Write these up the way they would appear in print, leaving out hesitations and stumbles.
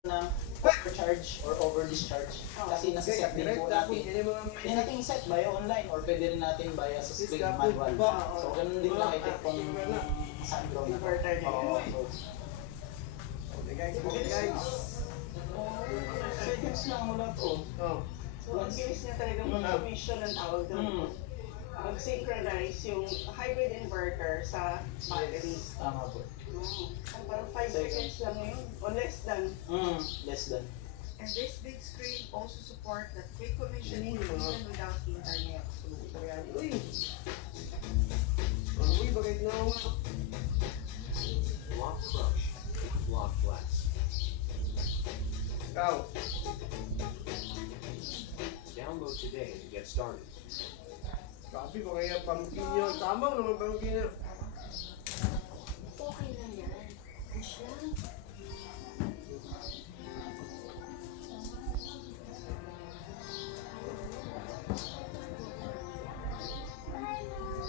na overcharge or over-discharge. Kasi nasa set din po natin. Pwede natin set via online or pwede rin natin via sa screen manual. So, ganun din lang i-check kung saan draw na. Okay guys. Seconds lang wala to. So, ang bilis niya talaga mag-commission ang tawag doon. Mag-synchronize yung hybrid inverter sa battery. Tama po. Parang 5 seconds lang yun. O less than. Less than. And this big screen also support the quick commissioning even without internet. Uy! Uy, bagay na ako. Block crush, block blast. Ikaw. Download today to get started. Copy ba kaya pamkin nyo? Tama naman pamkin nyo. Okay lang yan. Push lang.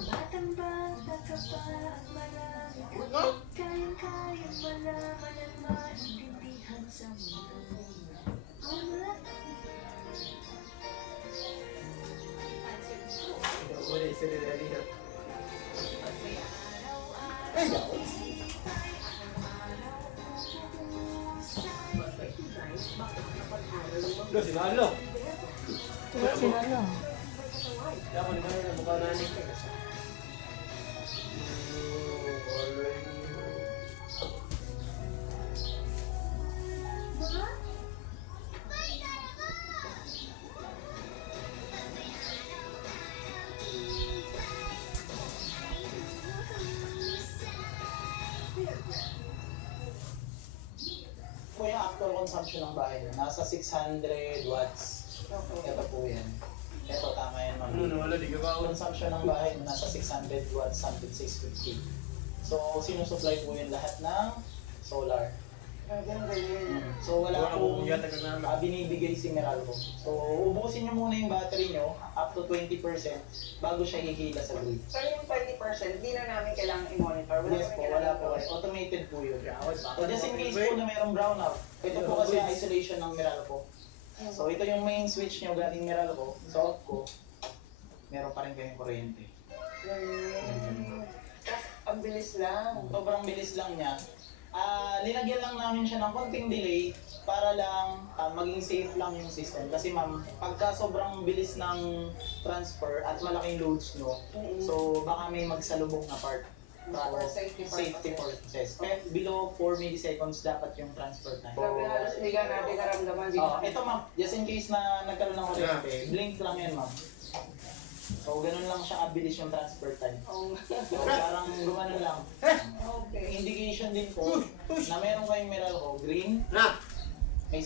Batang-bata ka pa at marami ka. Kayang-kayang malaman at maintindihan sa mundo. Wala yung sinilali ha. Ay, yaw! Lo, sinalo! Sinalo. Kaya ko naman yung mukha nanin. Po yung actual consumption ng bahay na nasa 600 watts. Ito po yan. Ito tama yan, ma'am. Wala, di ka ba ako? Consumption ng bahay na nasa 600 watts something 650. So, sinusupply po yan lahat ng solar. Ganun. So, wala pong yata ka namin. binibigay si Meralco. So, ubusin nyo muna yung battery nyo up to 20% bago siya hihila sa grid. Pero yung 20%, di na namin kailangan i-monitor. Yes po, wala po. Automated po yun. So, just in case po na mayroong brownout, ito po kasi ang isolation ng Meralco. So, ito yung main switch nyo galing Meralco. Sa off ko, meron pa rin kayong kuryente. Tapos, ang bilis lang. Sobrang bilis lang niya. Linagyan lang namin siya ng konting delay para lang maging safe lang yung system. Kasi ma'am, pagka sobrang bilis ng transfer at malaking loads nyo, so baka may magsalubong na part. For Safety safety purposes. Below 4 milliseconds dapat yung transfer time. Grabe, halos hindi ka natin naramdaman. Ito ma'am, just in case na nagkaroon ng kuryente, blink lang yan ma'am. So ganun lang siya kabilis yung transfer time. Oh, So parang gumanon lang. okay. Indication din po na meron kayong Meralco green, Na! may